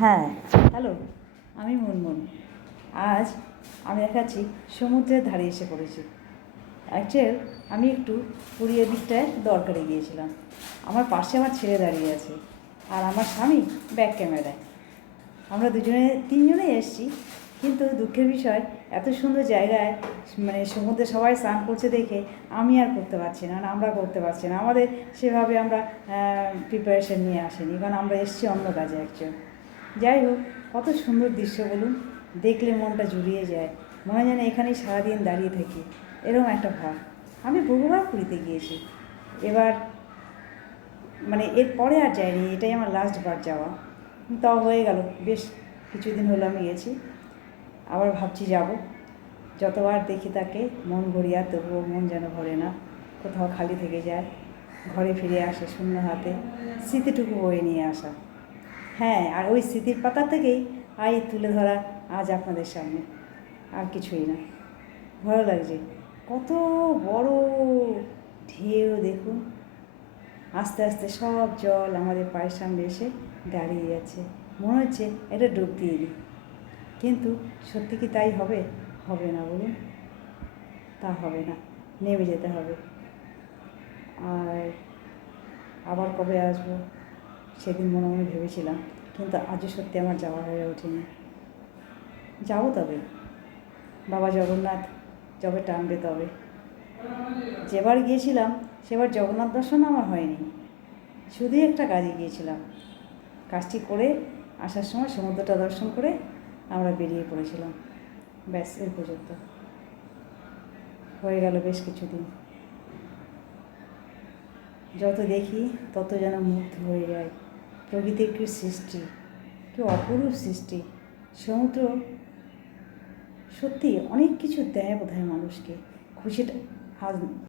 হ্যাঁ, হ্যালো, আমি মুনমুন। আজ আমি দেখাচ্ছি সমুদ্রের ধারে এসে পড়েছি। অ্যাকচুয়াল আমি একটু পুরীর দিকটায় দরকারে গিয়েছিলাম। আমার পাশে আমার ছেলে দাঁড়িয়ে আছে আর আমার স্বামী ব্যাক ক্যামেরায়। আমরা তিনজনেই এসেছি, কিন্তু দুঃখের বিষয় এত সুন্দর জায়গায় সমুদ্রে সবাই স্নান করছে দেখে আমি আর করতে পারছি না, আমরা করতে পারছি না। আমাদের সেভাবে আমরা প্রিপারেশন নিয়ে আসিনি, কারণ আমরা এসেছি অন্য কাজে অ্যাকচুয়াল। যাই হোক, কত সুন্দর দৃশ্য বলুন, দেখলে মনটা জুড়িয়ে যায়, মনে হয় যেন এখানেই সারাদিন দাঁড়িয়ে থাকি, এরকম একটা ভাব। আমি বহুবার পুরীতে গিয়েছি, এবার এর পরে আর যাইনি, এটাই আমার লাস্ট বার যাওয়া। তাও হয়ে গেল, বেশ কিছুদিন হলো আমি গেছি, আবার ভাবছি যাব। যতবার দেখি তাকে মন ভরিয়া, তবুও মন যেন ভরে না, কোথাও খালি থেকে যায়, ঘরে ফিরে আসে শূন্য হাতে, স্মৃতিটুকু বয়ে নিয়ে আসা। হ্যাঁ, আর ওই স্মৃতির পাতা থেকেই তুলে ধরা আজ আপনাদের সামনে, আর কিছুই না। ভালো লাগছে, কত বড় ঢেউ দেখুন, আস্তে আস্তে সব জল আমাদের পায়ের সামনে এসে দাঁড়িয়ে যাচ্ছে। মনে হচ্ছে এটা ডুব দিয়ে দিই, কিন্তু সত্যি কি তাই হবে? হবে না বলুন, তা হবে না, নেমে যেতে হবে। আর আবার কবে আসবো সেদিন মনে মনে ভেবেছিলাম, কিন্তু আজও সত্যি আমার যাওয়া হয়ে ওঠেনি। যাবো তবে, বাবা জগন্নাথ যবে টানবে তবে। যেবার গিয়েছিলাম সেবার জগন্নাথ দর্শন আমার হয়নি, শুধুই একটা কাজে গিয়েছিলাম। কাজটি করে আসার সময় সমুদ্রটা দর্শন করে আমরা বেরিয়ে পড়েছিলাম, ব্যাস এই পর্যন্ত। হয়ে গেল বেশ কিছুদিন। যত দেখি তত যেন মুগ্ধ হয়ে যায়। প্রকৃতির কি সৃষ্টি, কি অপরূপ সৃষ্টি। সমুদ্র সত্যি অনেক কিছু দেয় বোধহয় মানুষকে, খুশিটা আজ